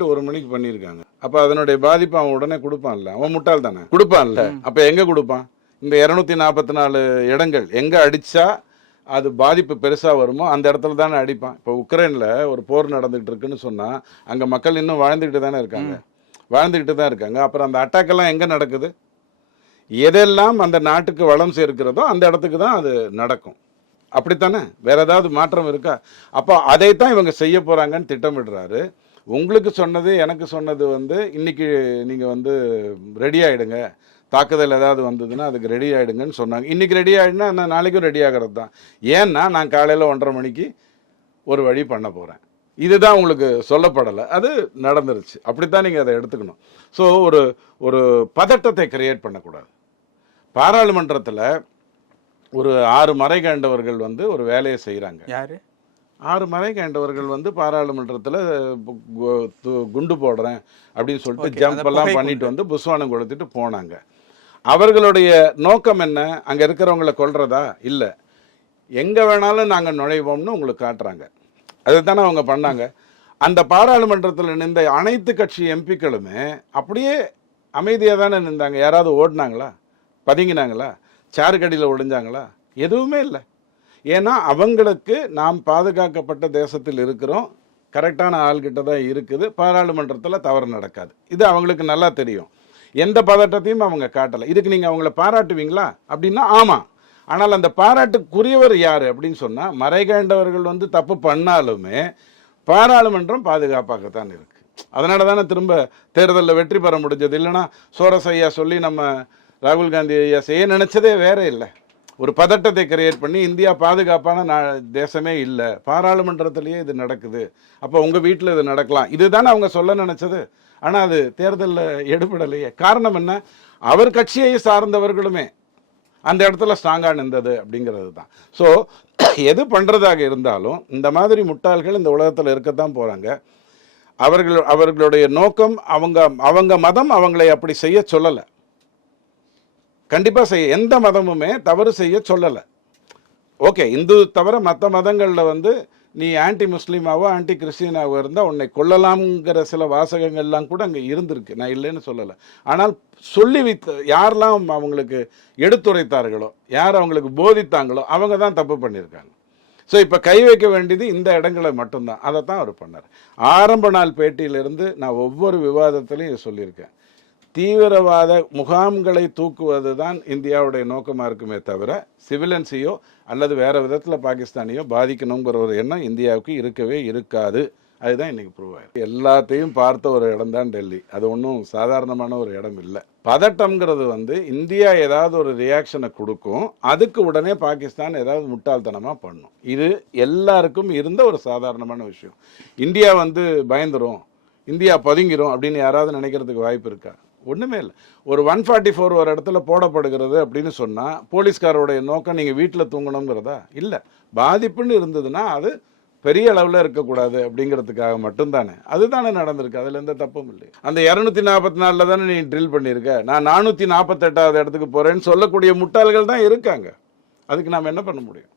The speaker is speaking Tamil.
1 மணிக்கு பண்ணியிருக்காங்க. அப்ப அதனுடைய பாதிப்பு அவன் உடனே கொடுப்பான்ல. அவன் முட்டாள் தானே, கொடுப்பான்ல. அப்ப எங்க கொடுப்பான்? இந்த 244 இடங்கள் எங்க அடிச்சா அது பாதிப்பு பெருசா வருமோ அந்த இடத்துல தானே அடிப்பான். இப்போ உக்ரைன்ல ஒரு போர் நடந்துகிட்டு இருக்குன்னு சொன்னா அங்க மக்கள் இன்னும் வாழ்ந்துகிட்டு தானே இருக்காங்க, வாழ்ந்துகிட்டு தான் இருக்காங்க. அப்புறம் அந்த அட்டாக் எல்லாம் எங்க நடக்குது? எதெல்லாம் அந்த நாட்டுக்கு வளம் சேர்க்கிறதோ அந்த இடத்துக்கு தான் அது நடக்கும். அப்படித்தானே? வேற ஏதாவது மாற்றம் இருக்கா? அப்போ அதைத்தான் இவங்க செய்ய போறாங்கன்னு திட்டமிடுறாரு. உங்களுக்கு சொன்னது எனக்கு சொன்னது இன்னைக்கு நீங்க ரெடி ஆயிடுங்க, தாக்குதல் ஏதாவது வந்ததுன்னா அதுக்கு ரெடி ஆயிடுங்கன்னு சொன்னாங்க. இன்னைக்கு ரெடி ஆயிடுனா நான் நாளைக்கும் ரெடி ஆகிறது தான். ஏன்னா நான் காலையில் 1:30 மணிக்கு ஒரு வழி பண்ண போறேன். இதுதான் உங்களுக்கு சொல்லப்படலை, அது நடந்துருச்சு. அப்படித்தான் நீங்க அதை எடுத்துக்கணும். ஸோ ஒரு பதட்டத்தை கிரியேட் பண்ணக்கூடாது. பாராளுமன்றத்தில் ஒரு 6 மறை காண்டவர்கள் ஒரு வேலையை செய்கிறாங்க. யாரு? 6 மறை காண்டவர்கள் பாராளுமன்றத்தில் குண்டு போடுறேன் அப்படின்னு சொல்லிட்டு ஜம்ப் எல்லாம் பண்ணிட்டு புஸ்வானம் கொளுத்திட்டு போனாங்க. அவர்களுடைய நோக்கம் என்ன? அங்கே இருக்கிறவங்களை கொல்றதா? இல்லை, எங்கே வேணாலும் நாங்கள் நுழைவோம்னு உங்களுக்கு காட்டுறாங்க. அதுதானே அவங்க பண்ணாங்க. அந்த பாராளுமன்றத்தில் நின்ற அனைத்து கட்சி எம்பிக்களுமே அப்படியே அமைதியாக தானே நின்றாங்க. யாராவது ஓடினாங்களா? பதுங்கினாங்களா? சாருக்கடியில் ஒளிஞ்சாங்களா? எதுவுமே இல்லை. ஏன்னா அவங்களுக்கு நாம் பாதுகாக்கப்பட்ட தேசத்தில் இருக்கிறோம், கரெக்டான ஆள்கிட்ட தான் இருக்குது, பாராளுமன்றத்தில் தவறு நடக்காது. இது அவங்களுக்கு நல்லா தெரியும். எந்த பதட்டத்தையும் அவங்க காட்டலை. இதுக்கு நீங்கள் அவங்கள பாராட்டுவீங்களா அப்படின்னா ஆமாம். ஆனால் அந்த பாராட்டுக்குரியவர் யார் அப்படின்னு சொன்னால், மறைகாண்டவர்கள் தப்பு பண்ணாலுமே பாராளுமன்றம் பாதுகாப்பாகத்தான் இருக்கு. அதனால தானே திரும்ப தேர்தலில் வெற்றி பெற முடிஞ்சது. இல்லைன்னா சோரஸ் ஐயா சொல்லி நம்ம ராகுல் காந்தி ஐயா செய்ய நினைச்சதே வேற இல்லை. ஒரு பதட்டத்தை கிரியேட் பண்ணி இந்தியா பாதுகாப்பான தேசமே இல்லை, பாராளுமன்றத்திலேயே இது நடக்குது, அப்போ உங்கள் வீட்டில் இது நடக்கலாம், இதுதானே அவங்க சொல்ல நினைச்சது. ஆனால் அது தேர்தலில் எடுபடலையே. காரணம் என்ன? அவர் கட்சியை சார்ந்தவர்களுமே அந்த இடத்துல ஸ்ட்ராங்காக நின்றது அப்படிங்கிறது தான். ஸோ எது பண்ணுறதாக இருந்தாலும் இந்த மாதிரி முட்டாள்கள் இந்த உலகத்தில் இருக்கத்தான் போகிறாங்க. அவர்களுடைய நோக்கம் அவங்க மதம் அவங்களை அப்படி செய்ய சொல்லலை. கண்டிப்பாக செய்ய எந்த மதமுமே தவறு செய்ய சொல்லலை. ஓகே, இந்து தவிர மற்ற மதங்களில் நீ ஆன்டி முஸ்லீமாவோ ஆன்டி கிறிஸ்டியனாவோ இருந்தால் உன்னை கொள்ளலாம்ங்கிற சில வாசகங்கள்லாம் கூட அங்கே இருந்திருக்கு, நான் இல்லைன்னு சொல்லலை. ஆனால் சொல்லி வைத்த யாரெல்லாம் அவங்களுக்கு எடுத்துரைத்தார்களோ, யார் அவங்களுக்கு போதித்தாங்களோ அவங்க தான் தப்பு பண்ணியிருக்காங்க. ஸோ இப்போ கை வைக்க வேண்டியது இந்த இடங்களை மட்டும்தான். அதை தான் அவர் பண்ணார். ஆரம்ப நாள் பேட்டியிலிருந்து நான் ஒவ்வொரு விவாதத்திலையும் இதை சொல்லியிருக்கேன். தீவிரவாத முகாம்களை தூக்குவது தான் இந்தியாவுடைய நோக்கமாக இருக்குமே தவிர சிவிலன்ஸையோ அல்லது வேறு விதத்தில் பாகிஸ்தானையோ பாதிக்கணுங்கிற ஒரு எண்ணம் இந்தியாவுக்கு இருக்கவே இருக்காது. அதுதான் இன்றைக்கி ப்ரூவ் ஆயிருக்கு. எல்லாத்தையும் பார்த்த ஒரு இடம் தான் டெல்லி. அது ஒன்றும் சாதாரணமான ஒரு இடம் இல்லை. பதட்டம்ங்கிறது இந்தியா ஏதாவது ஒரு ரியாக்ஷனை கொடுக்கும், அதுக்கு உடனே பாகிஸ்தான் ஏதாவது முட்டாள்தனமாக பண்ணும். இது எல்லாருக்கும் இருந்த ஒரு சாதாரணமான விஷயம். இந்தியா பயந்துரும், இந்தியா பதுங்கிரும் அப்படின்னு யாராவது நினைக்கிறதுக்கு வாய்ப்பு இருக்கா? ஒன்றுமே இல்லை. ஒரு 144 ஒரு இடத்துல போடப்படுகிறது அப்படின்னு சொன்னால் போலீஸ்காரோடைய நோக்கம் நீங்கள் வீட்டில் தூங்கணுங்கிறதா? இல்லை. பாதிப்புன்னு இருந்ததுன்னா அது பெரிய அளவில் இருக்கக்கூடாது அப்படிங்கிறதுக்காக மட்டும்தானே. அதுதானே நடந்திருக்கு, அதில் எந்த தப்பும் இல்லை. அந்த 244 தானே நீ ட்ரில் பண்ணியிருக்க, நான் 448வது இடத்துக்கு போகிறேன்னு சொல்லக்கூடிய முட்டாள்கள் தான் இருக்காங்க. அதுக்கு நாம் என்ன பண்ண முடியும்?